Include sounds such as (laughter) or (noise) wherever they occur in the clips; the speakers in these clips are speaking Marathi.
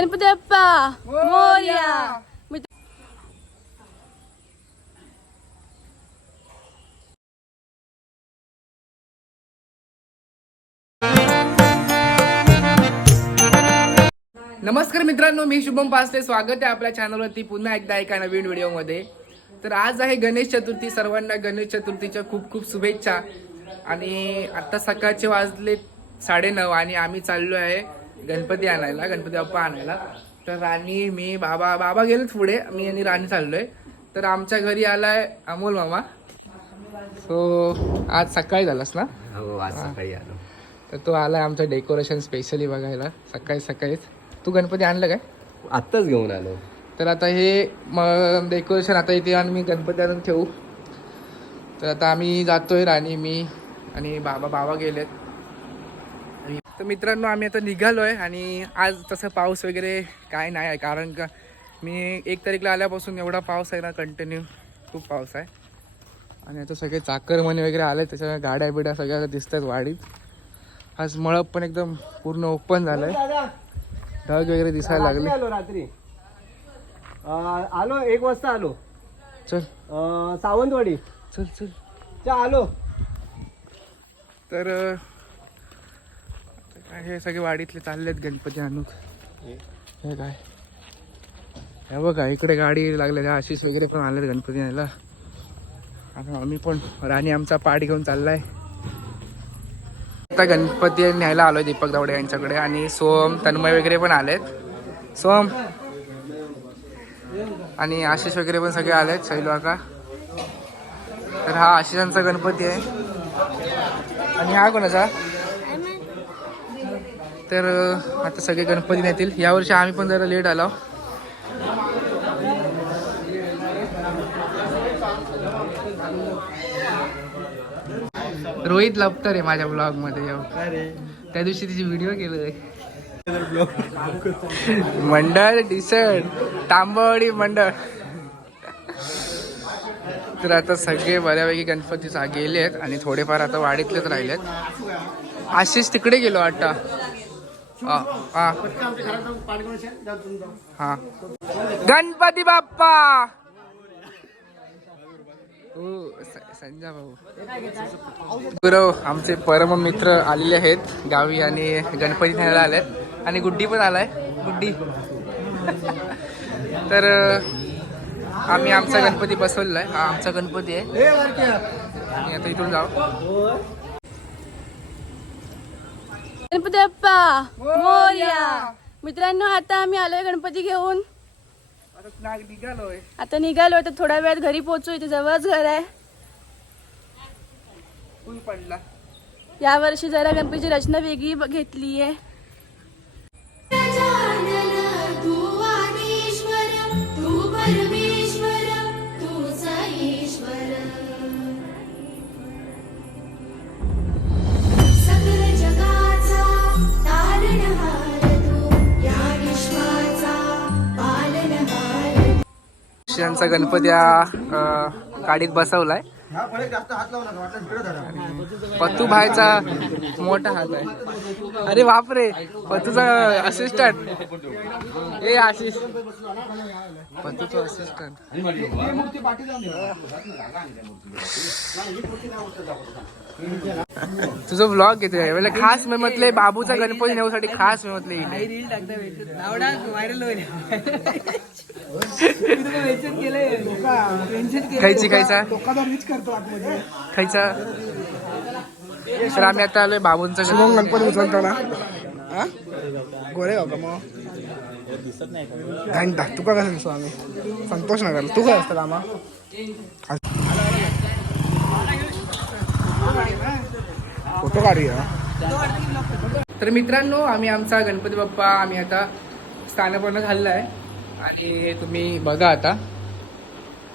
गणपती बाप्पा नमस्कार मित्रांनो मी शुभम पासले. स्वागत आहे आपल्या चॅनलवरती पुन्हा एकदा एका नवीन व्हिडिओमध्ये. तर आज आहे गणेश चतुर्थी सर्वांना गणेश चतुर्थीच्या खूप खूप शुभेच्छा. आणि आत्ता सकाळचे वाजले साडेनऊ आणि आम्ही चाललो आहे गणपती आणायला गणपती बाप्पा आणायला. तर राणी मी बाबा बाबा गेले पुढे. मी आणि राणी चाललोय. तर आमच्या घरी आलाय अमोल मामा. सो आज सकाळी झालास ना? हो आज सकाळी आलो. तर तो आलाय आमचं डेकोरेशन स्पेशली बघायला. सकाळी सकाळीच. तू गणपती आणलं काय? आत्ताच घेऊन आलो. तर आता हे मग डेकोरेशन आता इथे आणि मी गणपती आणून ठेवू. तर आता आम्ही जातोय राणी मी आणि बाबा बाबा गेलेत. तर मित्रांनो आम्ही आता निघालोय आणि आज तसं पाऊस वगैरे काय नाही आहे कारण का मी एक तारीखला आल्यापासून एवढा पाऊस आहे ना कंटिन्यू खूप पाऊस आहे. आणि आता सगळे चाकरमणी वगैरे आले त्याच्या गाड्या बिड्या सगळ्या दिसत आहेत वाडीत. आज मळप पण एकदम पूर्ण ओपन झालंय. ढग वगैरे दिसायला लागले. आलो रात्री. आलो एक वाजता आलो. चल. सावंतवाडी. चल चल. आलो. तर हे सगळे वाडीतले चाललेत गणपती आणून. हे? काय? हे बघा इकडे गाडी लागले आशिष वगैरे पण आलेत गणपती आणायला. आता आम्ही पण राणी आमचा पाठ घेऊन चाललाय. आता गणपती न्यायला आलोय दीपक दावडे यांच्याकडे आणि सोम तन्मय वगैरे पण आलेत. सोम आणि आशिष वगैरे पण सगळे आलेत शैलू काका. तर हा आशिषांचा गणपती आहे. आणि हा कोणाचा? तर आता सगळे गणपती नेतील. यावर्षी आम्ही पण जरा लेट आलो. रोहित लपतर आहे माझ्या ब्लॉगमध्ये त्या दिवशी तिची व्हिडिओ केलोय. मंडळ डिसण तांबवडी मंडळ. तर आता सगळे बऱ्यापैकी गणपती सा- आहेत आणि थोडेफार आता वाडीतलेच राहिलेत. आशिष तिकडे गेलो आता. हा हा. हा. गणपती बाप्पा! हो स- संजय भाऊ. गुरव आमचे परम मित्र आलेले आहेत. गावी आणि गणपती न्यायला आलेत. आणि गुड्डी पण आलाय. गुड्डी. तर आम्ही आमचा गणपती बसवलेला आहे. हा आमचा गणपती आहे. आणि आता इथून जाऊ. गणपती बाप्पा मोरया मित्रांनो आता आम्ही आलोय गणपती घेऊन. आता निघालोय. आता निघालो तर थोड्या वेळात घरी पोहोचू इथे जवळच घर आहे. पडला. यावर्षी जरा गणपतीची रचना वेगळी घेतली आहे यांचा गणपती हा अं, गाडीत बसवलाय. पतू भाईचा मोठा हात आहे. अरे बापरे पतूचा असिस्टंट ए आशिष. पतूचा असिस्टंट तुझं ब्लॉग येतोय म्हणजे खास मी म्हटले बाबूचा गणपती नेऊसाठी खास मी म्हटले इथे. (laughs) खायची खायचा. खायचा. तर आम्ही आता आलोय बाबूंचा गणपती उचलताना. गोरे का मग. घंटा कसं दिसतो आम्ही? संतोष नगर. तू काय असतं कामा? फोटो काढूया. तर मित्रांनो आम्ही आमचा गणपती बाप्पा आम्ही आता स्थानपन्न झालेला आहे. आणि तुम्ही बघा आता.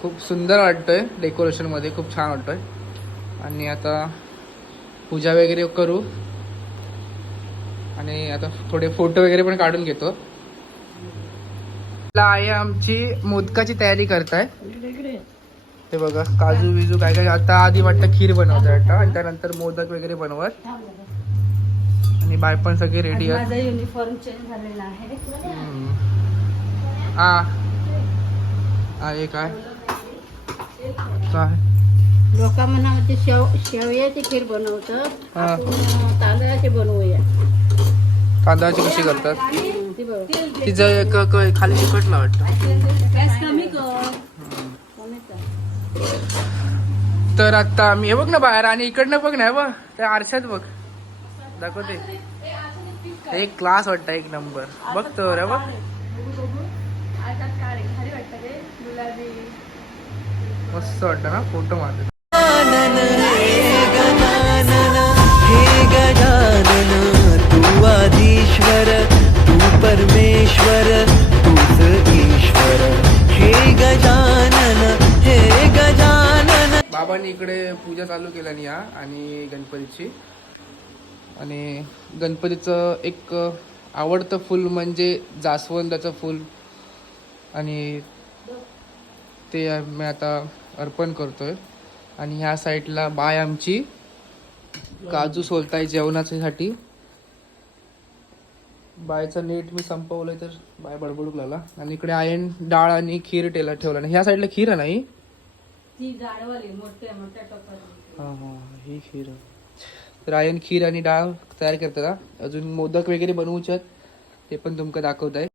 खूप सुंदर वाटतंय डेकोरेशनमध्ये खूप छान वाटतंय. आणि आता पूजा वगैरे करू. आणि आता थोडे फोटो वगैरे पण काढून घेतो. आहे आमची मोदकाची तयारी करताय. ते बघा काजू बिजू काय काय आता आधी वाटतं खीर बनवत वाटतं आणि त्यानंतर मोदक वगैरे बनवत. आणि बाय पण सगळे रेडी आहेत. युनिफॉर्म चेंज झालेला आहे. काय? काय? लोक म्हणा शेव शेवयाची खीर बनवतात हा. आपण तांदळाची बनवूया. तांदळाची कशी करतात? ती बघ. तिचं एक क- खाली तिखटला वाटतं. गॅस कमी कर. कमीच आहे. तर आता आम्ही हे बघ ना बाहेर आणि इकडनं बघ ना हे बघ त्या आरशात बघ. दाखवते. एक क्लास वाटतं एक नंबर बघ तर हे बघ. आता काळे भारी वाटतं रे गुलाबी. मस्त वाटतं ना फोटो मारते तू आधीश्वर तू परमेश्वर तूच ईश्वर हे गजानन हे गजानन बाबांनी इकडे पूजा चालू केल्यानी या आणि गणपतीची. आणि गणपतीचं एक आवडतं फुल म्हणजे जास्वंदाचं फुल. आणि ते मी आता अर्पण करतोय. आणि ह्या साईडला बाय आमची काजू सोलताय जेवणासाठी. बायचं नीट मी संपवलंय तर बाय बडबडूक लागला. आणि इकडे आयन डाळ आणि खीर टेला ठेवला. आणि ह्या साईडला खीर आहे नाही हा? हा ही खीर. तर आयन खीर आणि डाळ तयार करतात. अजून मोदक वगैरे बनवूचे आहेत ते पण तुमका दाखवत आहे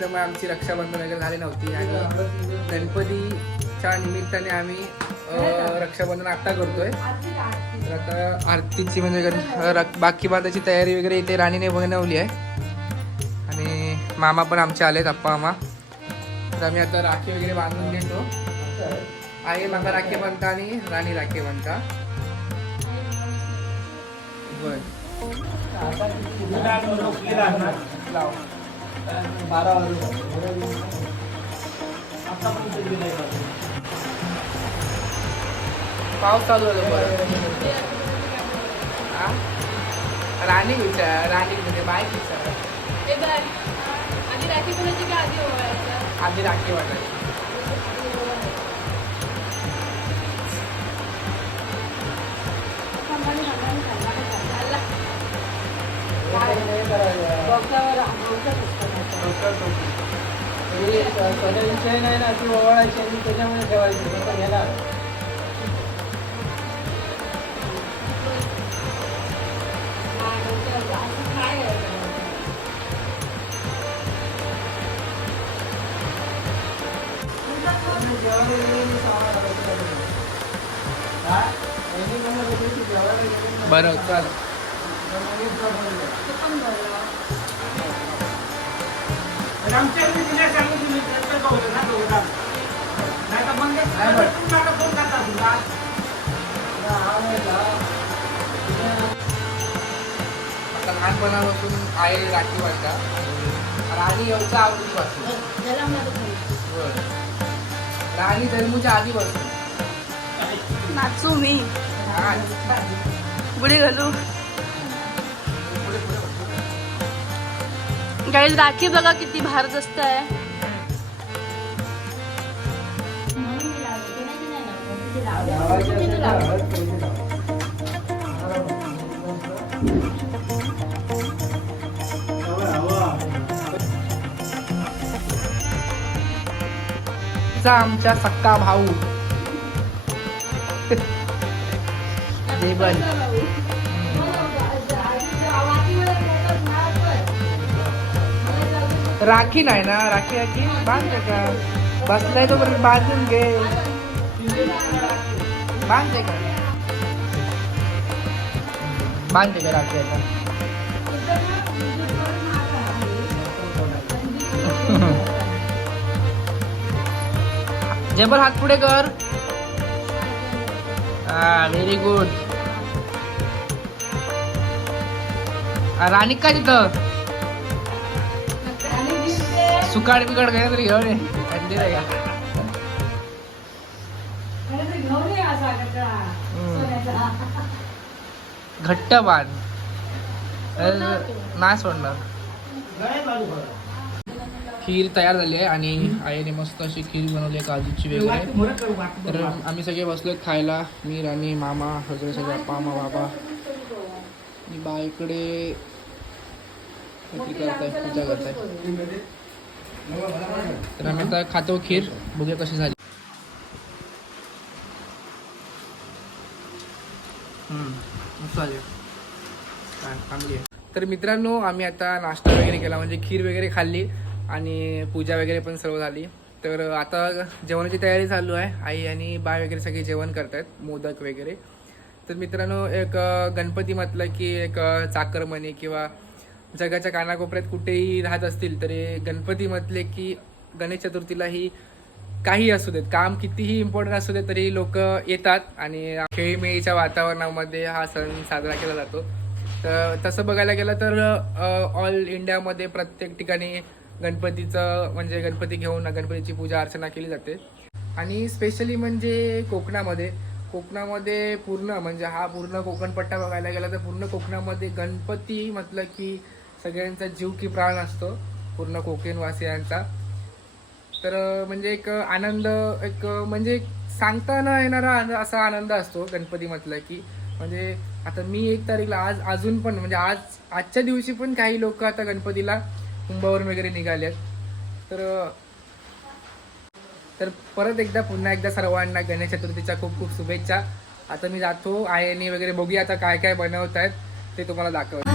असल्यामुळे आमची रक्षाबंधन वगैरे झाली नव्हती. आणि गणपतीच्या निमित्ताने आम्ही रक्षाबंधन आत्ता करतोय. तर आता आरतीची म्हणजे र- बाकी बांधाची तयारी वगैरे इथे राणीने बनवली आहे. आणि मामा पण आमचे आलेत आप्पा मामा तर आम्ही आता राखी वगैरे बांधून घेतो. आई मामा राखी बांधता आणि राणी राखी बांधता. बर लाव. पाऊस चालू झाला बरं? राणी विचार राणी म्हणजे बाईक विचार आधी राखी कोणाची की आधी ओवाळायचं? आधी राखी वाटायची विषय नाही ना ती ओवाळायची आणि त्याच्यामुळे ठेवायची फक्त घेणार बरं चालेल लहानपणापासून आई राखी वाटता राणी एवढ्या आवडीपासून होईल. राणी जन्मूच्या आधीपासून. नाचू मी. हा. गुढी घालू. गाईज राखी बघा किती भार जास्त आहे म्हणून मी लावते. कोणाची राखी नाही ना राखी राखी बांध का? बसलाय तो बरं बांधून घे. बांधते का? बांधते का राखी आता? जेबर हात पुढे कर. हा व्हेरी गुड राणी काय तिथं? सुकाड बिकाड काय तरी घेऊन नाही का? हम्म. घट्ट बांध. नाही सोडणार. खीर तयार झाली आहे आणि आईने मस्त अशी खीर बनवली आहे काजूची वगैरे. तर आम्ही सगळे बसलो खायला. मी राणी मामा वगैरे सगळे मामा बाबा. आणि बाईकडे करताय पूजा करताय. तर आम्ही आता खातो खीर. बघूया कशी झाली. चांगली आहे. तर मित्रांनो आम्ही आता नाश्ता वगैरे केला म्हणजे खीर वगैरे खाल्ली आणि पूजा वगैरे पण सर्व झाली. तर आता जेवणाची तयारी चालू आहे. आई आणि बाय वगैरे सगळे जेवण करतायत मोदक वगैरे. तर मित्रांनो एक गणपती म्हटलं की एक चाकरमणी किंवा जगाच्या कानाकोपऱ्यात कुठेही राहत असतील तरी गणपती म्हटले की गणेश चतुर्थीला ही काही असू देत. काम कितीही इम्पॉर्टंट असू दे तरी लोक येतात आणि खेळीमेळीच्या वातावरणामध्ये हा सण साजरा केला जातो. तर तसं बघायला गेलं तर ऑल इंडियामध्ये प्रत्येक ठिकाणी गणपतीचं म्हणजे गणपती घेऊन गणपतीची पूजा अर्चना केली जाते. आणि स्पेशली म्हणजे कोकणामध्ये. कोकणामध्ये पूर्ण म्हणजे हा पूर्ण कोकणपट्टा बघायला गेला तर पूर्ण कोकणामध्ये गणपती म्हटलं की सगळ्यांचा जीव की प्राण असतो. पूर्ण कोकणवासियांचा तर म्हणजे एक आनंद एक म्हणजे सांगता न येणारा असा आनंद असतो गणपती म्हटलं की म्हणजे आता मी एक तारीखला आज अजून पण म्हणजे आज आजच्या दिवशी पण काही लोक आता गणपतीला कुंभावरून वगैरे निघालेत. तर तर परत एकदा पुन्हा एकदा सर्वांना गणेश चतुर्थीच्या खूप खूप शुभेच्छा. आता मी जातो आयनी वगैरे बघूया आता काय काय बनवत आहेत ते तुम्हाला दाखवतो.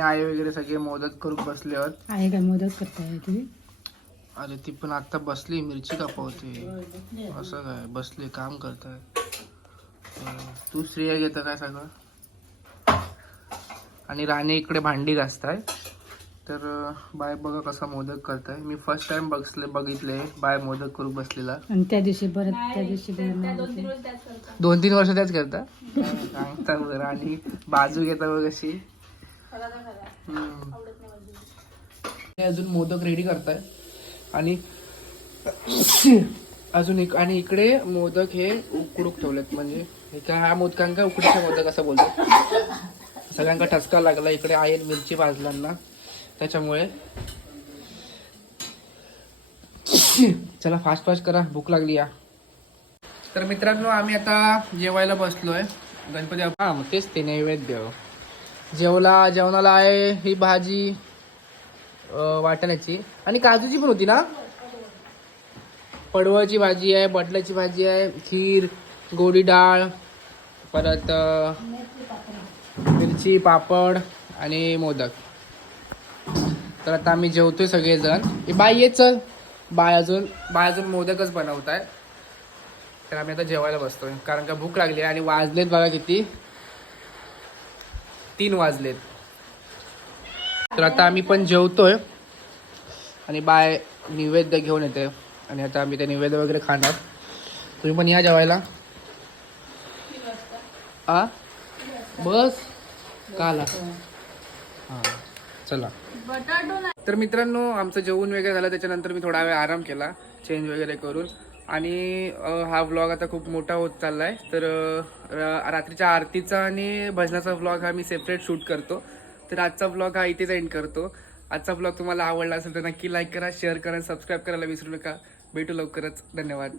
आणि आई वगैरे सगळे मोदत करून बसले आहेत आहे काय मदत करताय तुम्ही? अरे ती पण आता बसली मिरची कापवते. असं काय बसले काम करताय. तू श्रेय घेतं काय सगळं? आणि राणे इकडे भांडी घासताय. तर बाय बघा कसा मोदक करताय. मी फर्स्ट टाइम बसले बघितले बाय मोदक करून बसलेला. आणि त्या दिवशी परत त्या दिवशी. दोन तीन वर्ष त्याच करता. सांगता बरं. आणि बाजू घेता बघ. हे अजून मोदक रेडी करताय. आणि अजून एक आणि इकडे मोदक हे उकडूक ठेवलेत. म्हणजे एका ह्या मोदकांका उकडीचा मोदक असं बोलतात सगळ्यांका ठसका लागला. इकडे आहे मिरची भाजलांना. त्याच्यामुळे चला फास्ट फास्ट करा. भूक लागली या. तर मित्रांनो आम्ही आता जेवायला बसलोय. गणपती बाप्पा हा मग तेच ते नैवेद्य. जेवला जेवणाला आहे ही भाजी वाटण्याची वाटाण्याची. आणि काजूची पण होती ना? पडवळची भाजी आहे बटल्याची भाजी आहे खीर गोडी डाळ परत मिरची पापड आणि मोदक. तर आता आम्ही जेवतोय सगळेजण. ए, बाय ये चल. बाय अजून बाय अजून मोदकच बनवत आहे तर आम्ही आता जेवायला बसतोय. कारण का भूक लागली आहे आणि वाजलेत बघा किती. तीन वाजलेत. तर आता आम्ही पण जेवतोय. आणि बाय नैवेद्य घेऊन येते आणि आता आम्ही ते नैवेद्य वगैरे खाणार. तुम्ही पण या जेवायला. आ? बस. काला हा हां चला. तर मित्रांनो आमचं जेवण वगैरे झालं. त्याच्यानंतर मी थोडा वेळ आराम केला. चेंज वगैरे करून. आणि हा व्लॉग आता खूप मोठा होत चालला आहे तर रात्रीच्या आरतीचा आणि भजनाचा व्लॉग हा मी सेपरेट शूट करतो. तर आजचा व्लॉग हा इथेच एंड करतो. आजचा व्लॉग तुम्हाला आवडला असेल तर नक्की लाईक करा शेअर करा सबस्क्राईब करायला विसरू नका. भेटू लवकरच. धन्यवाद.